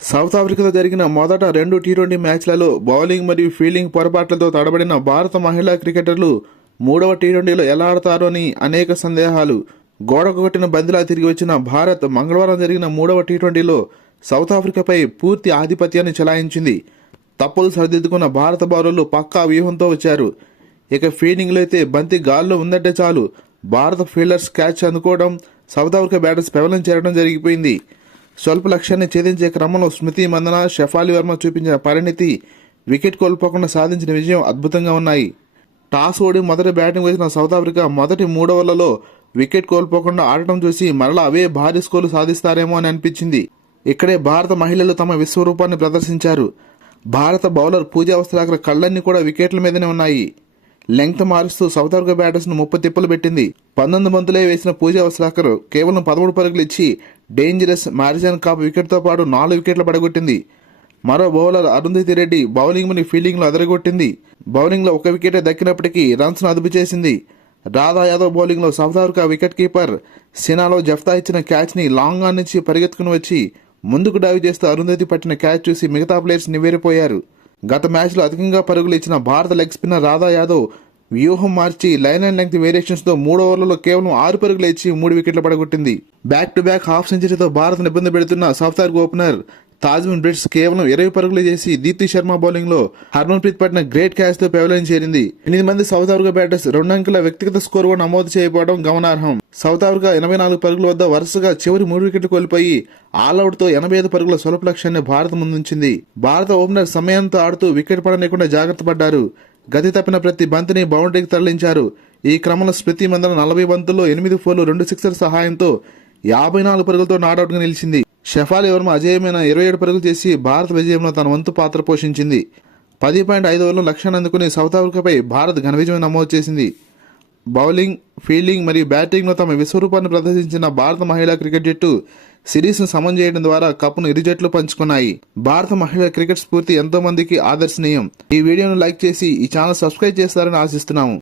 South ఆఫ్రికాతో జరిగిన మొదట 2 T20 మ్యాచ్లలో bowling మరియు ఫీల్డింగ్ పొరపాట్లతో తడబడిన భారత మహిళా క్రికెటర్లు మూడవ టీ20లో ఎలా ఆడతారో అని అనేక సందేహాలు. గోడకు కొట్టిన బంతిలా తిరిగి వచ్చిన భారత్ మంగళవారం జరిగిన మూడవ టీ20లో సౌత్ ఆఫ్రికాపై పూర్తి ఆధిపత్యాన్ని చెలాయించింది. తప్పులు సరిదిద్దుకున్న భారత బౌలర్లు పక్కా వ్యూహంతో వచ్చారు. ఇక ఫీల్డింగ్లో అయితే బంతి గాల్లో ఉందంటే చాలు భారత ఫీల్డర్స్ క్యాచ్ అందుకోవడం, సౌత్ ఆఫ్రికా బ్యాటర్స్ పెవలం చేరడం జరిగిపోయింది. స్వల్ప లక్ష్యాన్ని ఛేదించే క్రమంలో స్మృతి మందన, షెఫాలి వర్మ చూపించిన పరిణితి, వికెట్ కోల్పోకుండా సాధించిన విజయం అద్భుతంగా ఉన్నాయి. టాస్ ఓడి మొదటి బ్యాటింగ్ వచ్చిన సౌత్ ఆఫ్రికా మొదటి 3 ఓవర్లలో వికెట్ కోల్పోకుండా ఆడటం చూసి మరలా అవే భారీ స్కోర్లు సాధిస్తారేమో అని అనిపించింది. ఇక్కడే భారత మహిళలు తమ విశ్వరూపాన్ని ప్రదర్శించారు. భారత బౌలర్ పూజా వస్త్రాకర్ కళ్లన్నీ కూడా వికెట్ల మీదనే ఉన్నాయి. లెంగ్త్ మారుస్తూ సౌత్ ఆఫ్రికా బ్యాటర్స్ ను 30 తిప్పలు పెట్టింది. 19 బంతులే వేసిన పూజా వస్త్రాకర్ కేవలం 13 పరుగులు ఇచ్చి డేంజరస్ మారిజాన్ కాప్ వికెట్తో పాటు 4 వికెట్లు పడగొట్టింది. మరో బౌలర్ అరుంధతి రెడ్డి బౌలింగ్ మరియు ఫీల్డింగ్ లో అదరగొట్టింది. బౌలింగ్ లో 1 వికెటే దక్కినప్పటికీ రన్స్ ను అదుపు చేసింది. రాధా యాదవ్ బౌలింగ్ లో సౌత్ ఆఫ్రికా వికెట్ కీపర్ సినాలో జఫ్తా ఇచ్చిన క్యాచ్ ని లాంగ్ ఆన్ నుంచి పరిగెత్తుకుని వచ్చి ముందుకు డైవ్ చేస్తూ అరుంధతి పట్టిన క్యాచ్ చూసి మిగతా ప్లేయర్స్ నివేరిపోయారు. గత మ్యాచ్లో అధికంగా పరుగులు ఇచ్చిన భారత లెగ్ స్పిన్నర్ రాధా యాదవ్ వ్యూహం మార్చి లైన్ అండ్ లెంగ్త్ వేరియేషన్స్ తో 3 ఓవర్లలో కేవలం 6 పరుగులు ఇచ్చి 3 వికెట్లు పడగొట్టింది. బ్యాక్ టు బ్యాక్ హాఫ్ సెంచరీతో భారత్ ఇబ్బంది పెడుతున్న South Africa opener Tazmin Brits కేవలం 20 పరుగులు చేసి దీప్తి శర్మ బౌలింగ్ లో హర్మన్ ప్రీత్ పట్టిన గ్రేట్ క్యాచ్ తో పెవలియన్ చేరింది. 8 మంది సౌత్ ఆఫ్రికా బ్యాటర్స్ 2 అంకెల వ్యక్తిగత స్కోర్ కూడా నమోదు చేయకపోవడం గమనార్హం. సౌత్ ఆఫ్రికా 84 పరుగుల వద్ద వరుసగా చివరి 3 వికెట్లు కోల్పోయి ఆల్అౌట్ తో 85 పరుగుల స్వల్ప లక్ష్యాన్ని భారత్ ముందుంచింది. భారత ఓపెనర్ సమయంతో ఆడుతూ వికెట్ పడలేకుండా జాగ్రత్త పడ్డారు. గతి తప్పిన ప్రతి బంతిని బౌండరీకి తరలించారు. ఈ క్రమంలో స్మృతి మందన 40 బంతుల్లో 8 ఫోర్లు 2 సిక్సర్ సహాయంతో 54 పరుగులతో నాటౌట్ గా నిలిచింది. షెఫాలి వర్మ అజేయమైన 27 పరుగులు చేసి భారత విజయంలో తన వంతు పాత్ర పోషించింది. 10.5 ఓవర్ల లక్ష్యాన్ని అందుకుని సౌత్ ఆఫ్రికాపై భారత్ ఘన విజయం నమోదు చేసింది. బౌలింగ్, ఫీల్డింగ్ మరియు బ్యాటింగ్ లో తమ విశ్వరూపాన్ని ప్రదర్శించిన భారత మహిళా క్రికెట్ జట్టు సిరీస్ ను సమం చేయడం ద్వారా కప్పును ఇరు జట్లు పంచుకున్నాయి. భారత మహిళా క్రికెట్ స్ఫూర్తి ఎంతో మందికి ఆదర్శనీయం. ఈ వీడియోను లైక్ చేసి ఈ ఛానల్ సబ్స్క్రైబ్ చేస్తారని ఆశిస్తున్నాము.